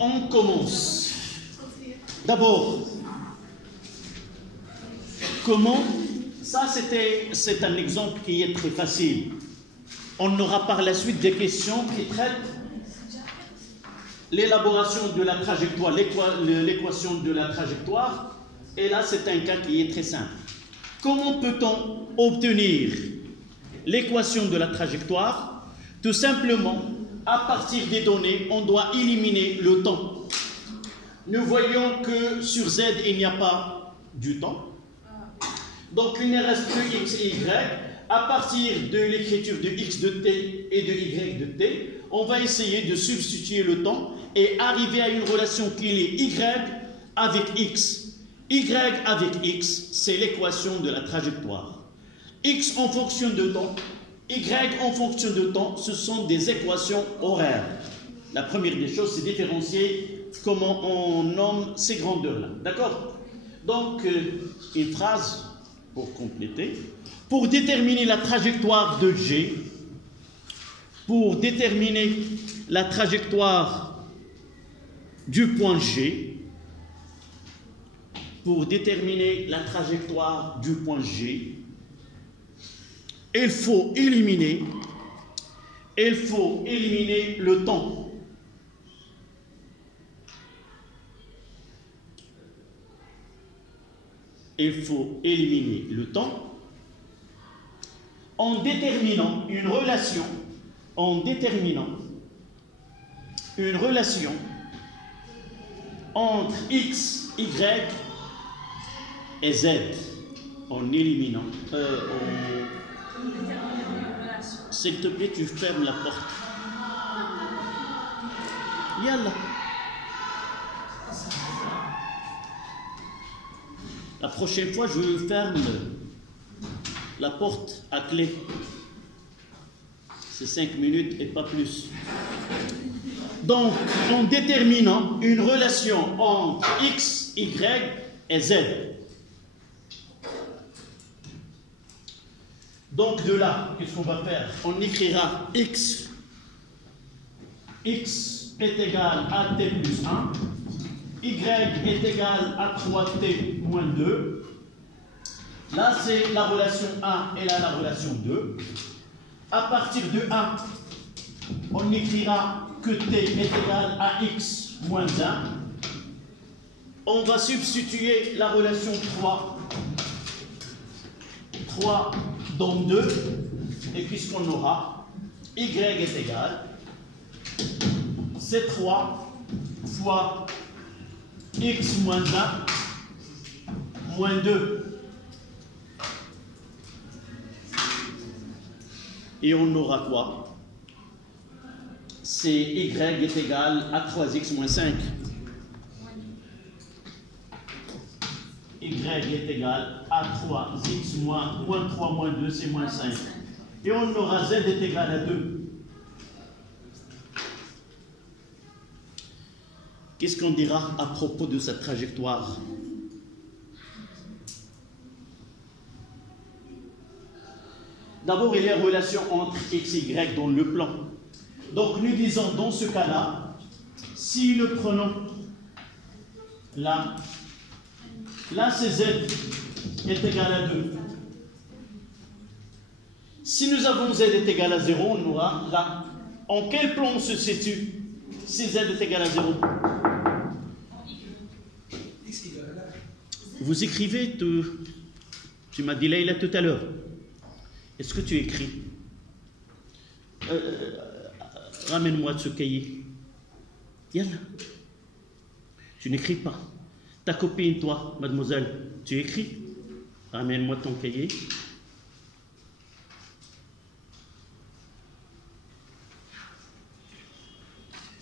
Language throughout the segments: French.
On commence. D'abord, comment? Ça, c'est un exemple qui est très facile. On aura par la suite des questions qui traitent l'élaboration de la trajectoire, l'équation de la trajectoire. Et là, c'est un cas qui est très simple. Comment peut-on obtenir l'équation de la trajectoire? Tout simplement, à partir des données, on doit éliminer le temps. Nous voyons que sur Z, il n'y a pas du temps. Donc, il ne reste que X et Y. À partir de l'écriture de X de T et de Y de T, on va essayer de substituer le temps et arriver à une relation qui est Y avec X. Y avec X, c'est l'équation de la trajectoire. X en fonction de temps, Y en fonction de temps, ce sont des équations horaires. La première des choses, c'est différencier comment on nomme ces grandeurs-là. D'accord? Donc, une phrase pour compléter. Pour déterminer la trajectoire de G, pour déterminer la trajectoire du point G, pour déterminer la trajectoire du point G, il faut éliminer le temps. Il faut éliminer le temps en déterminant une relation, entre X, Y et Z, en éliminant, s'il te plaît, tu fermes la porte. Yallah. La prochaine fois, je ferme la porte à clé. C'est 5 minutes et pas plus. Donc, en déterminant une relation entre X, Y et Z. Donc, de là, qu'est-ce qu'on va faire? On écrira X. X est égal à T plus 1. Y est égal à 3T moins 2. Là, c'est la relation 1 et là, la relation 2. À partir de 1, on écrira que T est égal à X moins 1. On va substituer la relation 3 dans 2. Et puisqu'on aura Y est égal, c'est 3 fois X moins 1 moins 2. Et on aura quoi? C'est Y est égal à 3X moins 5. Y est égal à 3X moins 3 moins 2, c'est moins 5. Et on aura Z est égal à 2. Qu'est-ce qu'on dira à propos de cette trajectoire? D'abord, il y a une relation entre X et Y dans le plan. Donc, nous disons dans ce cas-là, si nous prenons là c'est Z est égal à 2. Si nous avons Z est égal à 0, on aura là. En quel plan on se situe si Z est égal à 0? Vous écrivez, tu m'as dit Leïla tout à l'heure. Est-ce que tu écris? Ramène-moi ce cahier. Yallah. Tu n'écris pas. Ta copine, toi, mademoiselle, tu écris? Ramène-moi ton cahier.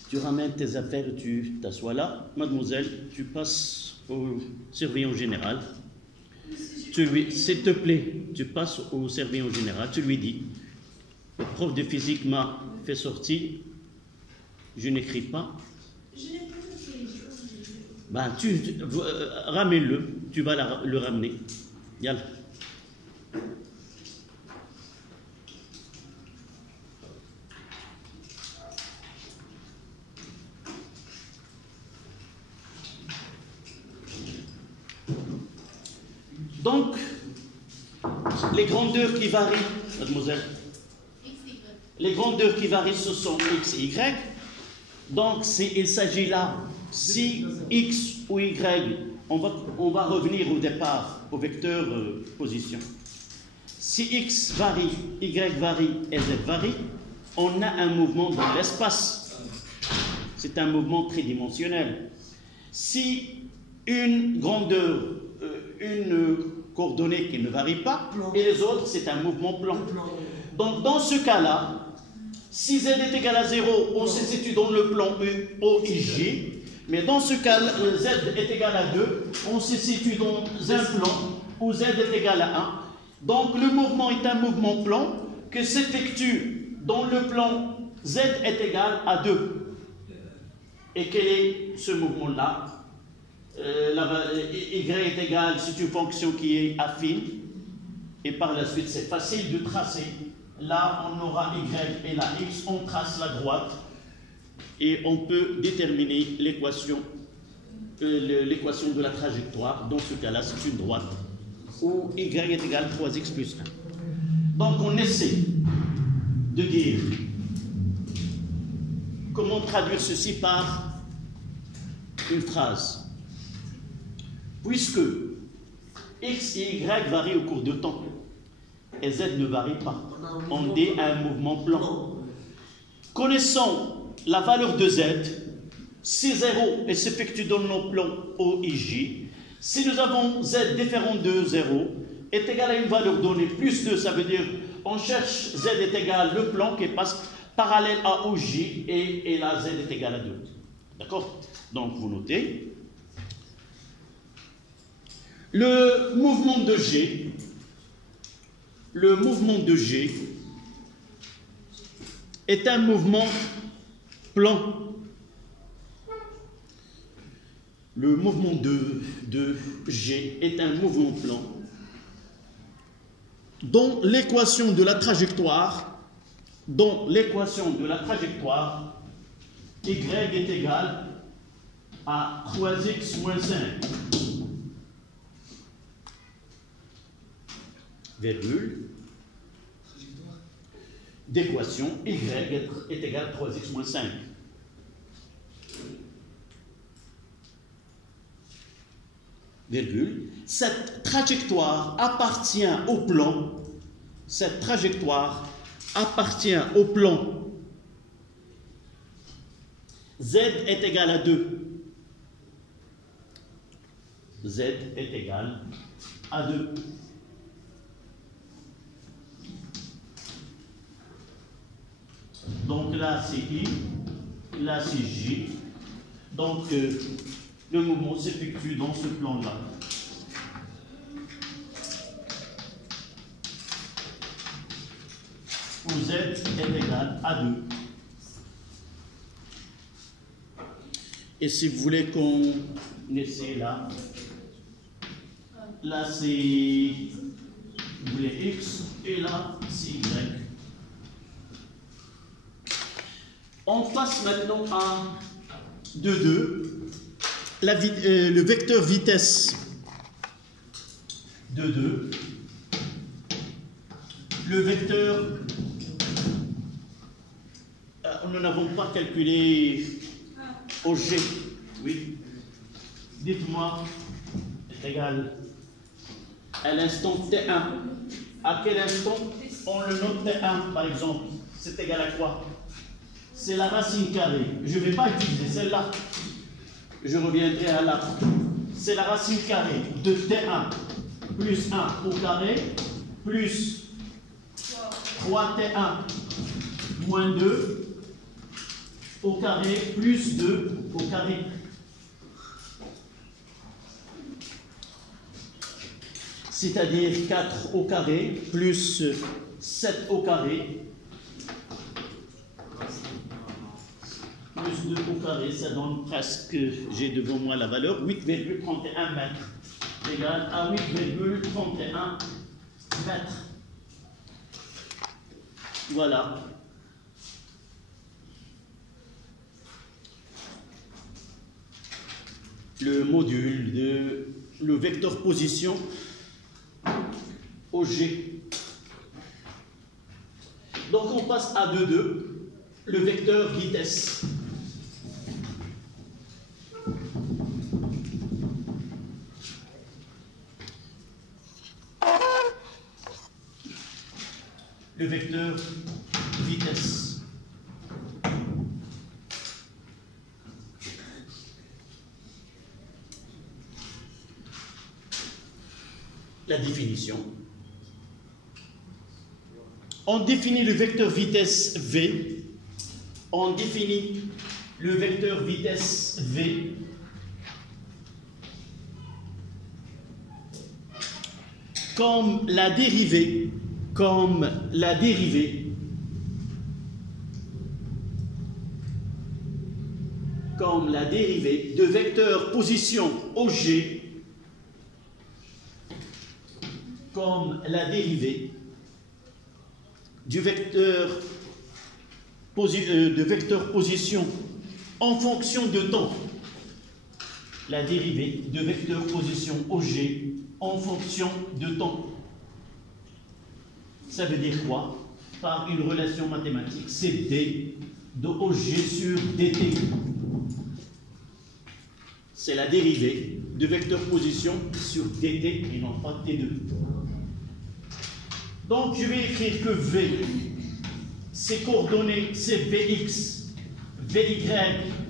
Tu ramènes tes affaires et tu t'assois là. Mademoiselle, tu passes au surveillant général. S'il te plaît, tu passes au surveillant général. Tu lui dis, le prof de physique m'a fait sortir. Je n'écris pas. Ben, ramène-le. Tu vas le ramener. Yallah. Donc, les grandeurs qui varient, mademoiselle, les grandeurs qui varient, ce sont x et y. Donc, il s'agit là, si x ou y, on va revenir au départ, au vecteur position. Si x varie, y varie et z varie, on a un mouvement dans l'espace. C'est un mouvement tridimensionnel. Si une grandeur, une coordonnée qui ne varie pas, et les autres, c'est un mouvement plan. Donc, dans ce cas-là, si z est égal à 0, on se situe dans le plan OIJ. Mais dans ce cas, z est égal à 2, on se situe dans un plan où z est égal à 1. Donc, le mouvement est un mouvement plan que s'effectue dans le plan z est égal à 2. Et quel est ce mouvement-là? Y est égal, c'est une fonction qui est affine. Et par la suite, c'est facile de tracer. Là, on aura y et la x, on trace la droite. Et on peut déterminer l'équation de la trajectoire. Dans ce cas-là, c'est une droite où y est égal à 3x plus 1. Donc, on essaie de dire comment traduire ceci par une phrase. Puisque x et y varient au cours de temps et z ne varie pas, on dit un mouvement plan. Connaissons la valeur de z, si 0 s'effectue dans nos plans OIJ, si nous avons z différent de 0, est égal à une valeur donnée, plus 2, ça veut dire on cherche z est égal le plan qui passe parallèle à OJ et là z est égal à 2. D'accord? Donc vous notez. Le mouvement de G est un mouvement plan. Le mouvement de G est un mouvement plan dont l'équation de la trajectoire, y est égale à 3x moins 5, virgule, d'équation y est égale à 3x moins 5. Virgule. Cette trajectoire appartient au plan. Cette trajectoire appartient au plan. Z est égal à 2. Z est égal à 2. Donc là c'est I, là c'est J. Donc le mouvement s'effectue dans ce plan-là. Où Z est égal à 2. Et si vous voulez qu'on essaie là, là c'est vous voulez X et là c'est Y. On passe maintenant à 2,2. Le vecteur vitesse 2,2. Le vecteur, nous n'avons pas calculé au G. Oui. Dites-moi, est égal à l'instant T1. À quel instant on le note T1 par exemple? C'est égal à quoi? C'est la racine carrée. Je ne vais pas utiliser celle-là. Je reviendrai à là. C'est la racine carrée de T1 plus 1 au carré plus 3T1 moins 2 au carré plus 2 au carré. C'est-à-dire 4 au carré plus 7 au carré plus 2 au carré, ça donne presque, j'ai devant moi la valeur, 8,31 mètres, égale à 8,31 mètres. Voilà. Le module de le vecteur position OG. Donc on passe à 2, le vecteur vitesse. Le vecteur vitesse. La définition. On définit le vecteur vitesse V. On définit le vecteur vitesse V comme la dérivée de vecteur position OG, comme la dérivée du vecteur position en fonction de temps. La dérivée de vecteur position OG en fonction de temps. Ça veut dire quoi? Par une relation mathématique, c'est D de OG sur DT. C'est la dérivée de vecteur position sur DT et non pas T2. Donc je vais écrire que V, ses coordonnées, c'est Vx, Vy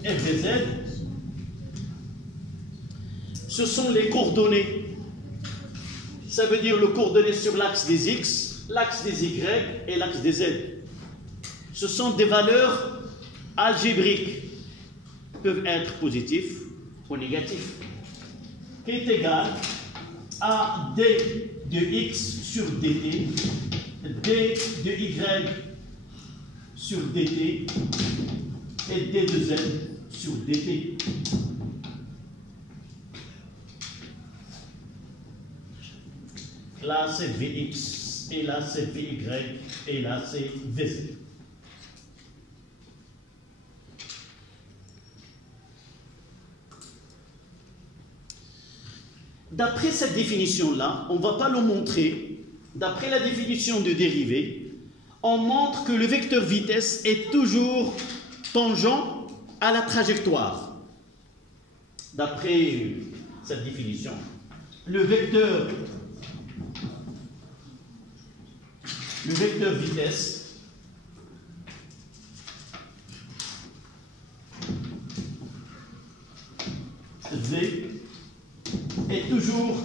et Vz. Ce sont les coordonnées. Ça veut dire le coordonnées sur l'axe des X, l'axe des Y et l'axe des Z. Ce sont des valeurs algébriques, peuvent être positives ou négatifs, qui est égal à d de x sur dt, d de y sur dt et d de z sur dt. Là c'est Vx, et là c'est Vy, et là c'est Vz. D'après cette définition-là, on ne va pas le montrer, d'après la définition de dérivée, on montre que le vecteur vitesse est toujours tangent à la trajectoire. D'après cette définition, le vecteur vitesse V est toujours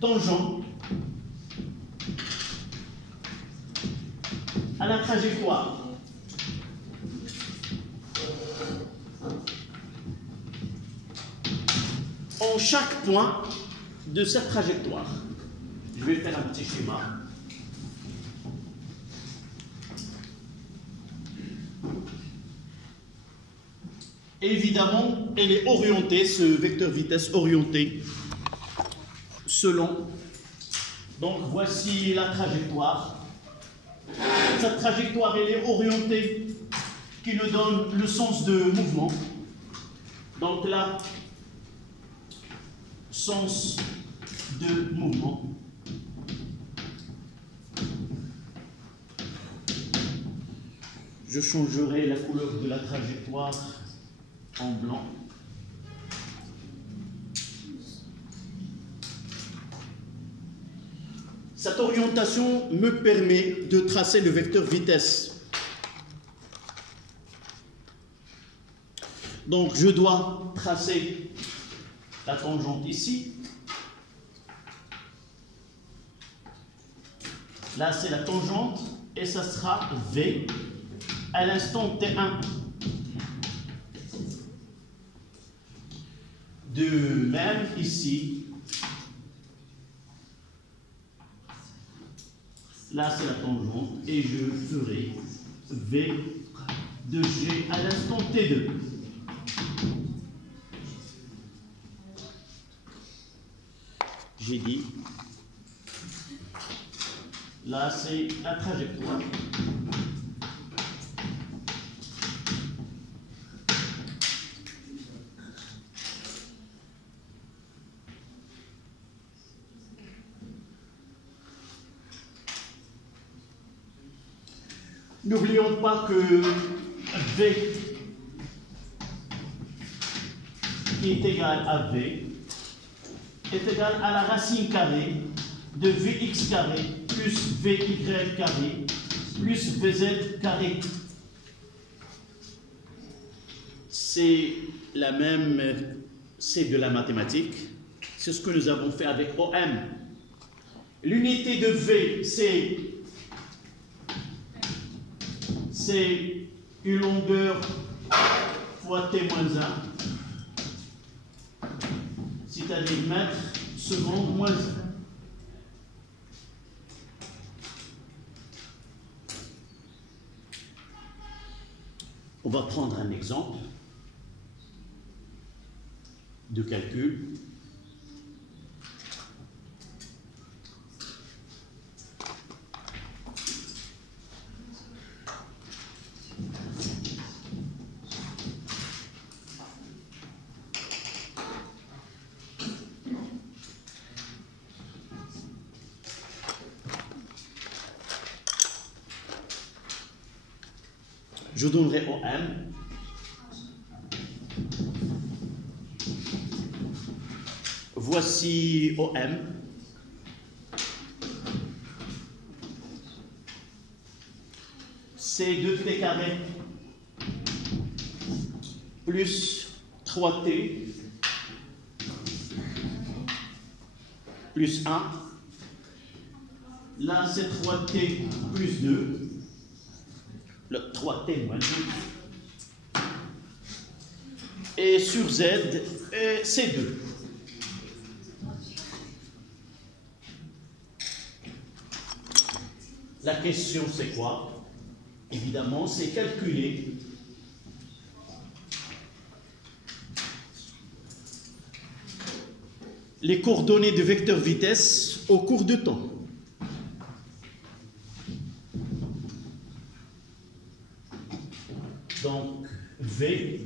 tangent à la trajectoire. En chaque point de cette trajectoire. Je vais faire un petit schéma. Évidemment, elle est orientée, ce vecteur vitesse orienté, selon. Donc, voici la trajectoire. Cette trajectoire, elle est orientée, qui nous donne le sens de mouvement. Donc là, sens de mouvement. Je changerai la couleur de la trajectoire en blanc. Cette orientation me permet de tracer le vecteur vitesse. Donc je dois tracer la tangente ici. Là c'est la tangente et ça sera V à l'instant T1. De même ici, là c'est la tangente et je ferai V de G à l'instant T2. J'ai dit, là c'est la trajectoire. N'oublions pas que V qui est égal à V est égal à la racine carrée de Vx carré plus Vy carré plus Vz carré. C'est la même, c'est de la mathématique. C'est ce que nous avons fait avec OM. L'unité de V, c'est une longueur fois T moins 1, c'est-à-dire mètre seconde moins 1. On va prendre un exemple de calcul. Je donnerai OM. Voici OM. C'est 2t carré plus 3t plus 1. Là, c'est 3t plus 2. Le 3t moins 2. Et sur Z, c'est 2. La question, c'est quoi? Évidemment, c'est calculer les coordonnées de vecteur vitesse au cours de temps. Donc, V,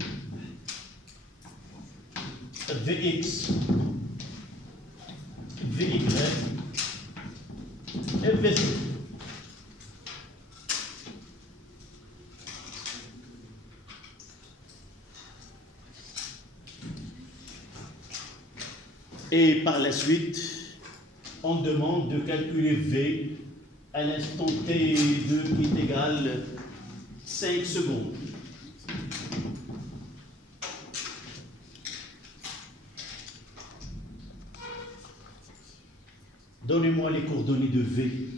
Vx, Vy et Vz. Et par la suite, on demande de calculer V à l'instant t2 qui est égal 5 secondes. Donnez-moi les coordonnées de V.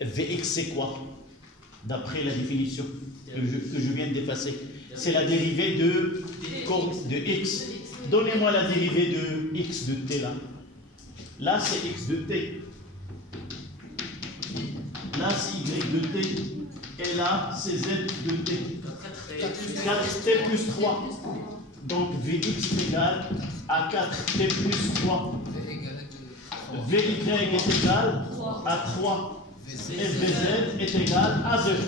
Vx, c'est quoi? D'après la définition que je viens d'effacer. C'est la dérivée de x. Donnez-moi la dérivée de x de t là. Là, c'est x de t. Là, c'est y de t. Et là, c'est z de t. 4t plus 3. Donc, Vx égale à 4t plus 3. Vy est égal à 3. Et Vz est égal à 0.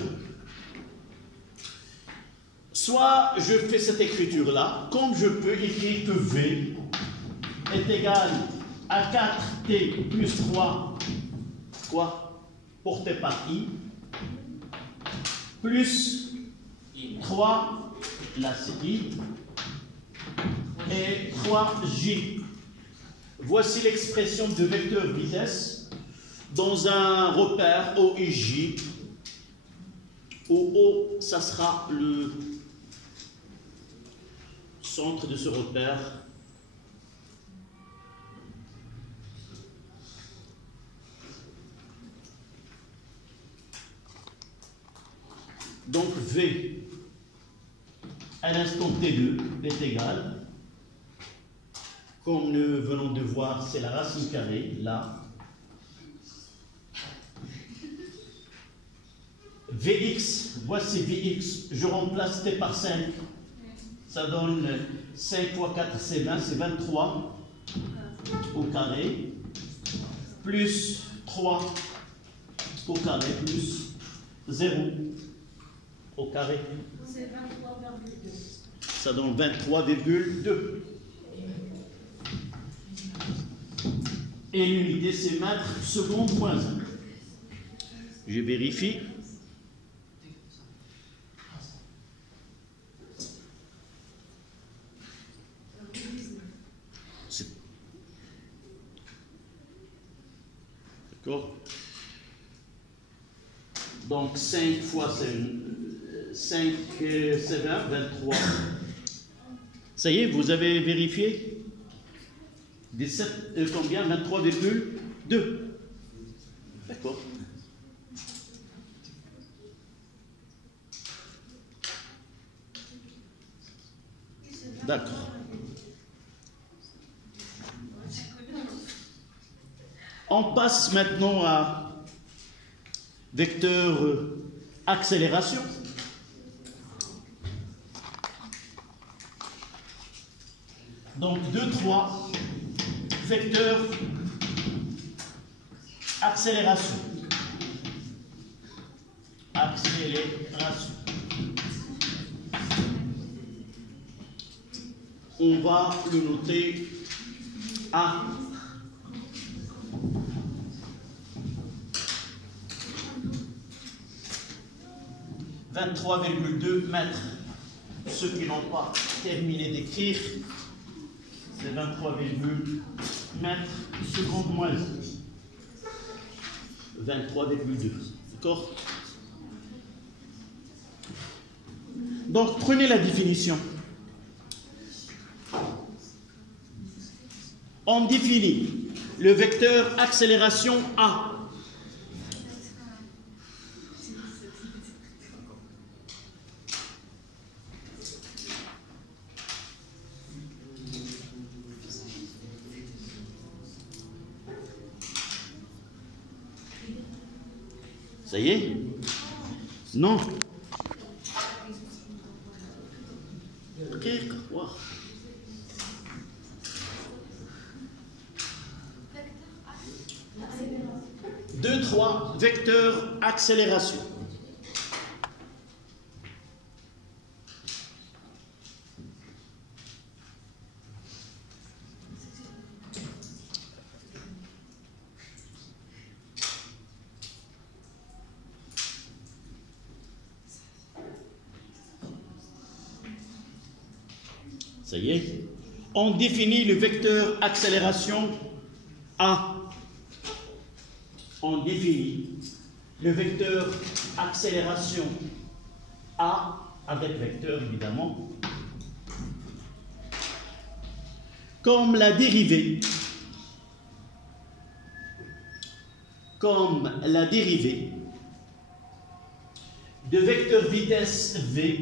Soit je fais cette écriture-là, comme je peux écrire que V est égal à 4t plus 3, quoi, porté par I, plus 3, là c'est I, et 3J. Voici l'expression de vecteur vitesse dans un repère OIJ, où O, ça sera le centre de ce repère. Donc V à l'instant T2 est égal, comme nous venons de voir, c'est la racine carrée, là. Vx, voici Vx, je remplace T par 5. Ça donne 5 fois 4, c'est 20, c'est 23 au carré, plus 3 au carré, plus 0 au carré. C'est 23,2. Ça donne 23,2. Et l'unité, c'est mètre seconde moins 1. Je vérifie. D'accord. Donc 5 fois 5, c'est 20, 23. Ça y est, vous avez vérifié 17, combien? 23,2. D'accord. D'accord. On passe maintenant à vecteur accélération. Donc 2, 3, vecteur accélération. Accélération. On va le noter A. « 23,2 mètres. Ceux qui n'ont pas terminé d'écrire, c'est 23,2 mètres seconde moins 23,2. D'accord? Donc, prenez la définition. On définit le vecteur accélération A. Ça y est? Non. Wow. 2, 3, vecteur accélération. Ça y est, on définit le vecteur accélération A. On définit le vecteur accélération A avec vecteur évidemment comme la dérivée de vecteur vitesse V,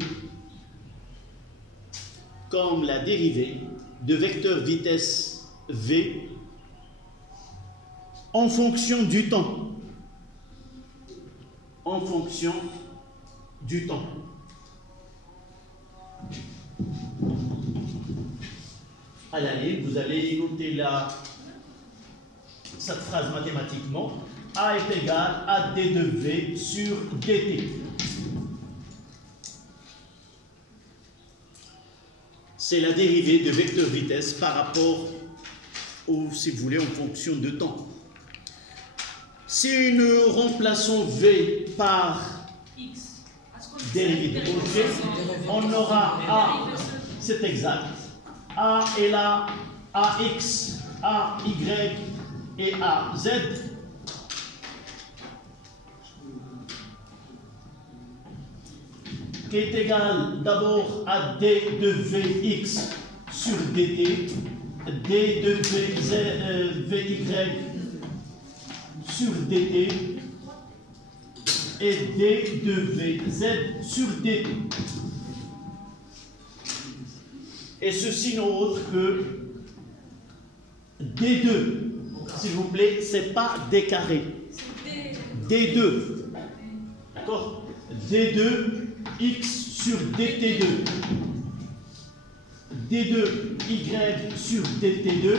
comme la dérivée de vecteur vitesse V en fonction du temps. En fonction du temps. À la ligne, vous allez noter cette phrase mathématiquement. A est égal à d de V sur dt. C'est la dérivée de vecteur vitesse par rapport au, si vous voulez, en fonction de temps. Si nous remplaçons V par dérivée de Cauchy, on aura A, c'est exact, A est là, AX, AY et AZ. Qui est égal d'abord à d de Vx sur dt, d de Vy sur dt et d de Vz sur dt. Et ceci n'est autre que d2, s'il vous plaît, c'est pas d carré, d2, d'accord, d2 x sur dt2, d2 y sur dt2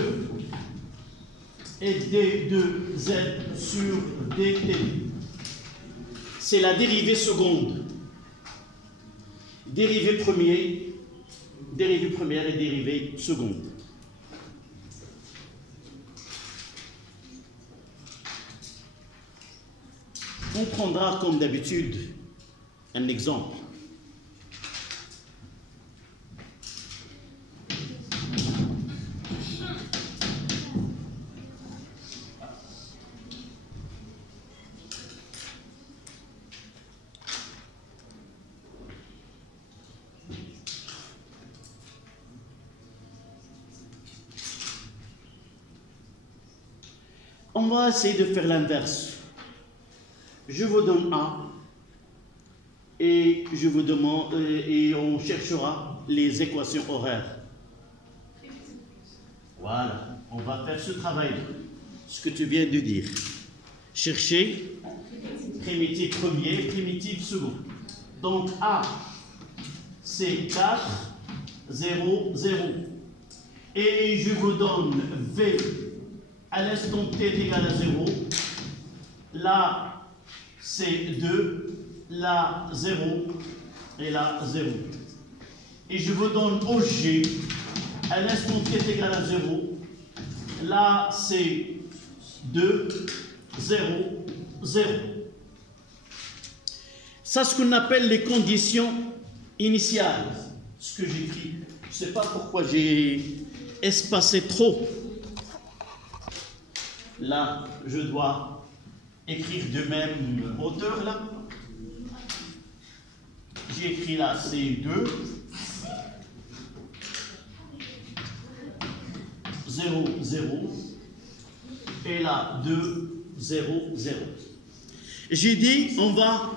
et d2z sur dt. C'est la dérivée seconde. Dérivée première et dérivée seconde. On prendra comme d'habitude un exemple. On va essayer de faire l'inverse. Je vous donne A et je vous demande et on cherchera les équations horaires. Voilà, on va faire ce travail, ce que tu viens de dire. Chercher primitif premier, primitif second. Donc A, c'est 4, 0, 0. Et je vous donne V à l'instant t est égal à 0. Là, c'est 2, là, 0, et là, 0. Et je vous donne OG à l'instant t est égal à 0. Là, c'est 2, 0, 0. Ça, ce qu'on appelle les conditions initiales. Ce que j'écris. Je ne sais pas pourquoi j'ai espacé trop. Là, je dois écrire de même hauteur, là. J'ai écrit là, c'est 2, 0, 0. Et là, 2, 0, 0. J'ai dit, on va...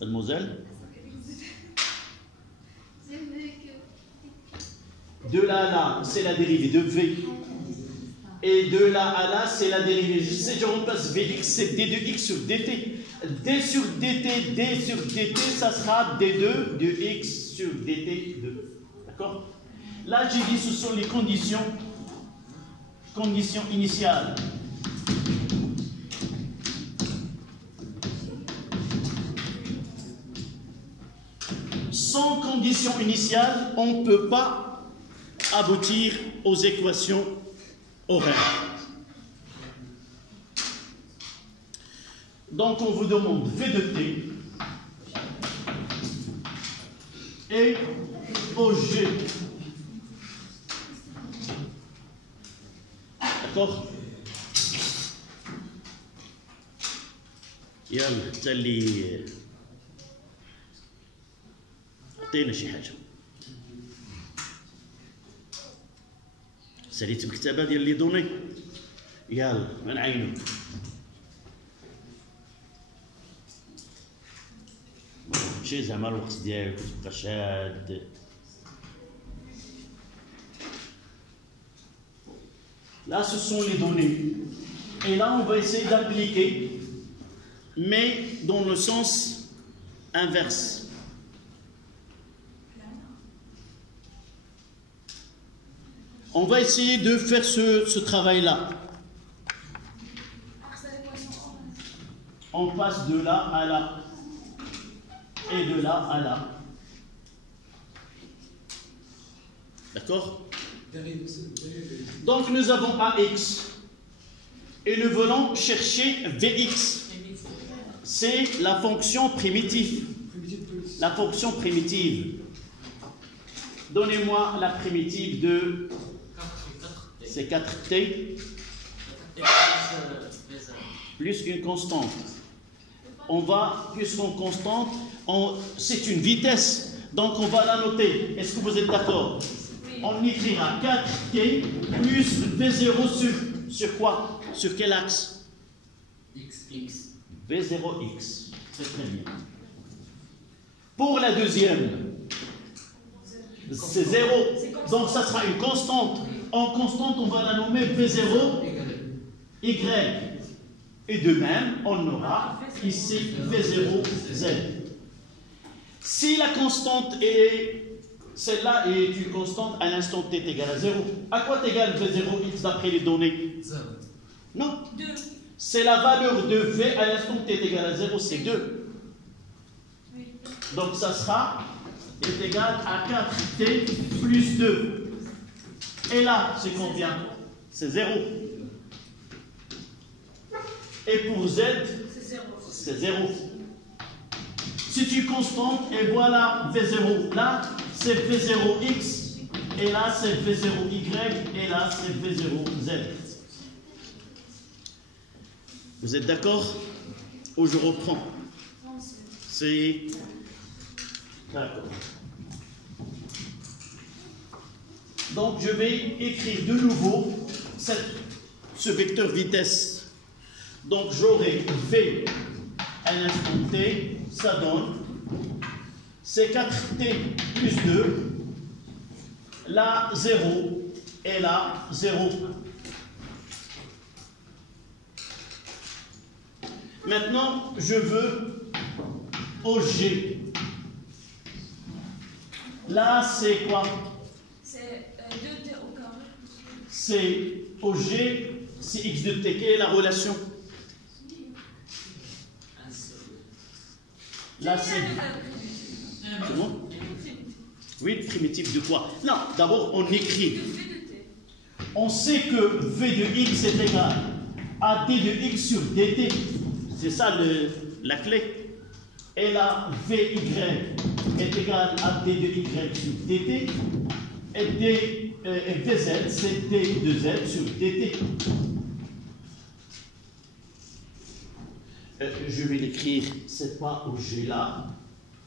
Mademoiselle? De là à là, c'est la dérivée de V. Et de là à là, c'est la dérivée. Si je remplace Vx, c'est d de x sur dt. D sur dt, d sur dt, ça sera d2 de x sur dt2. D'accord? Là, j'ai dit ce sont les conditions initiales. Sans condition initiale, on ne peut pas aboutir aux équations horaires. Donc on vous demande V de t et OG. D'accord? يلا تالي عطينا شي حاجه. ساليت مكتبه ديال لي دوني. يلا ما نعينو. ماشي زعما الوقت ديالك تبقى شاد. Là, ce sont les données. Et là, on va essayer d'appliquer, mais dans le sens inverse. On va essayer de faire ce travail-là. On passe de là à là. Et de là à là. D'accord? Donc nous avons AX. Et nous voulons chercher VX. C'est la fonction primitive. La fonction primitive. Donnez-moi la primitive de... C'est 4t plus une constante. On va, puisqu'on constante, c'est une vitesse. Donc on va la noter. Est-ce que vous êtes d'accord? On écrira 4t plus V0 sur quoi? Sur quel axe? X. V0x. C'est très bien. Pour la deuxième, c'est 0. Donc ça sera une constante. En constante, on va la nommer V0 Y. Et de même, on aura ici V0 Z. Si la constante est... Celle-là est une constante à l'instant t est égal à 0. À quoi t'égale V0x d'après les données? 0. Non. 2. C'est la valeur de V à l'instant t est égal à 0, c'est 2. Oui. Donc ça sera est égal à 4t plus 2. Et là, c'est combien? C'est 0. Et pour Z, c'est 0. C'est une constante, et voilà V0. Là, c'est V0x, et là, c'est V0y, et là, c'est V0z. Vous êtes d'accord? Ou je reprends? C'est... D'accord. Donc, je vais écrire de nouveau ce vecteur vitesse. Donc, j'aurai V à l'instant t, ça donne C4t plus 2, là 0 et là 0. Maintenant, je veux OG. Là, c'est quoi? C'est 2t au carré. C'est OG, c'est x de t. Quelle est la relation? Là, c'est... Comment? Oui, primitif de quoi? Non, d'abord, on écrit. On sait que V de x est égal à d de x sur dt. C'est ça la clé. Et là, Vy est égal à d de y sur dt. Et dz, c'est d de z sur dt. Je vais l'écrire, c'est pas au G là,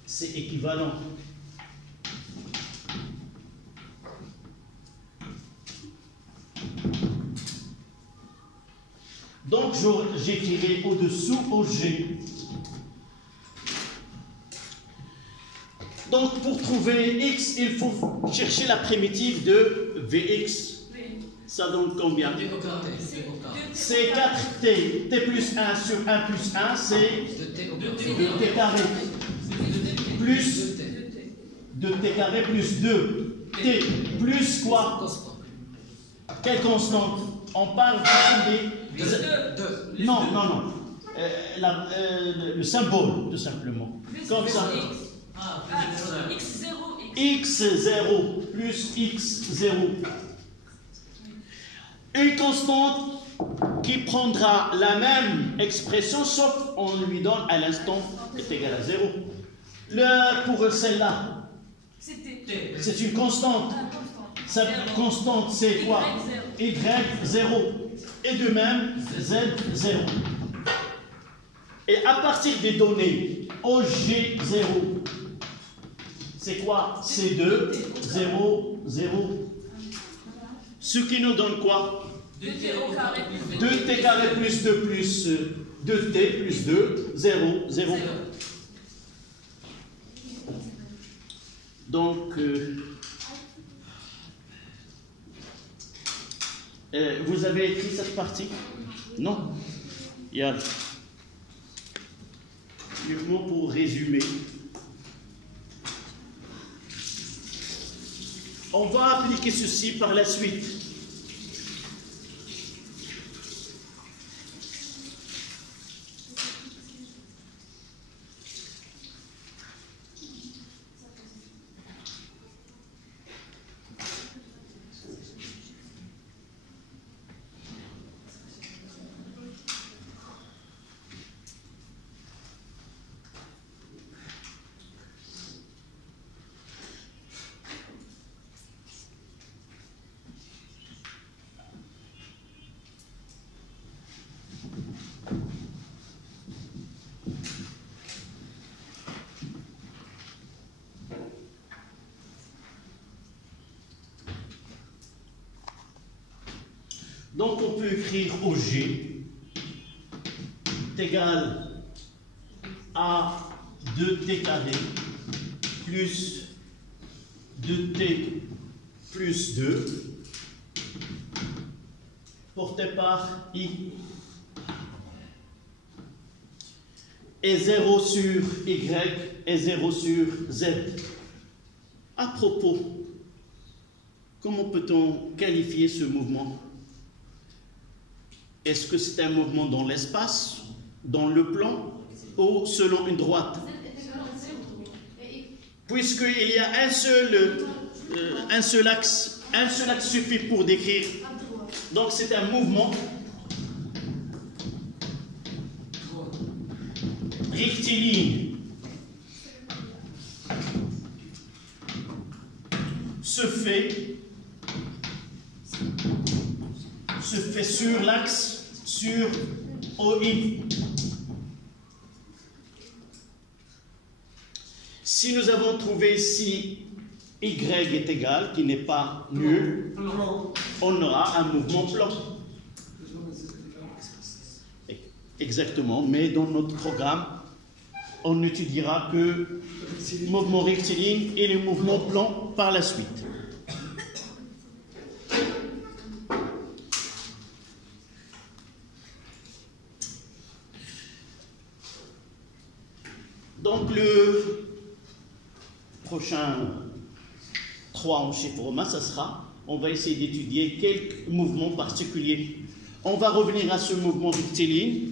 c'est équivalent. Donc, j'écrirai au-dessous au G. Donc, pour trouver x, il faut chercher la primitive de Vx. Ça donne combien? C'est 4t. T plus 1 sur 1 plus 1, c'est 2t carré. Plus 2t carré plus 2. T plus quoi? Quelle constante? On parle des... Non, non, non. Le symbole, tout simplement. Comme ça. x0 plus x0. Une constante qui prendra la même expression, sauf on lui donne à l'instant est égal à 0. Pour celle-là, c'est une constante. Cette constante, c'est quoi? y0. Et de même, z0. Et à partir des données, OG0, c'est quoi? C2, 0, 0. Ce qui nous donne quoi? 2t carré plus 2 plus 2t plus 2, 0, 0. Donc, vous avez écrit cette partie? Non? Il y a uniquement pour résumer. On va appliquer ceci par la suite. Donc on peut écrire OG est égal à 2t carré plus 2t plus 2 porté par I et 0 sur Y et 0 sur Z. À propos, comment peut-on qualifier ce mouvement? Est-ce que c'est un mouvement dans l'espace, dans le plan, ou selon une droite? Puisqu'il y a un seul axe suffit pour décrire. Donc c'est un mouvement rectiligne se fait sur l'axe sur OI. Si nous avons trouvé si Y est égal, qui n'est pas nul, on aura un mouvement plan. Exactement, mais dans notre programme, on n'étudiera que le mouvement rectiligne et les mouvements plans par la suite. Donc le prochain 3 en chiffre romain, ça sera, on va essayer d'étudier quelques mouvements particuliers. On va revenir à ce mouvement rectiligne.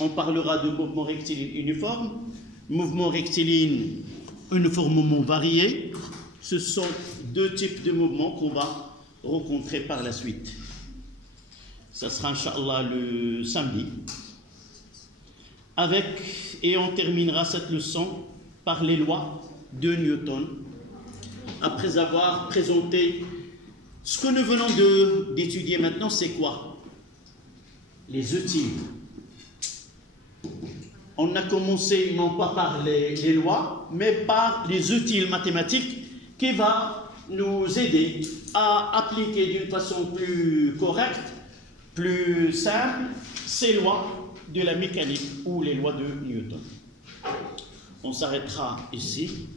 On parlera de mouvement rectiligne uniforme, mouvement rectiligne uniformément varié. Ce sont deux types de mouvements qu'on va rencontrer par la suite. Ça sera, Inch'Allah, le samedi. Et on terminera cette leçon par les lois de Newton. Après avoir présenté ce que nous venons d'étudier maintenant, c'est quoi? Les utiles. On a commencé non pas par les lois, mais par les utiles mathématiques qui va nous aider à appliquer d'une façon plus correcte, plus simple, ces lois de la mécanique ou les lois de Newton. On s'arrêtera ici.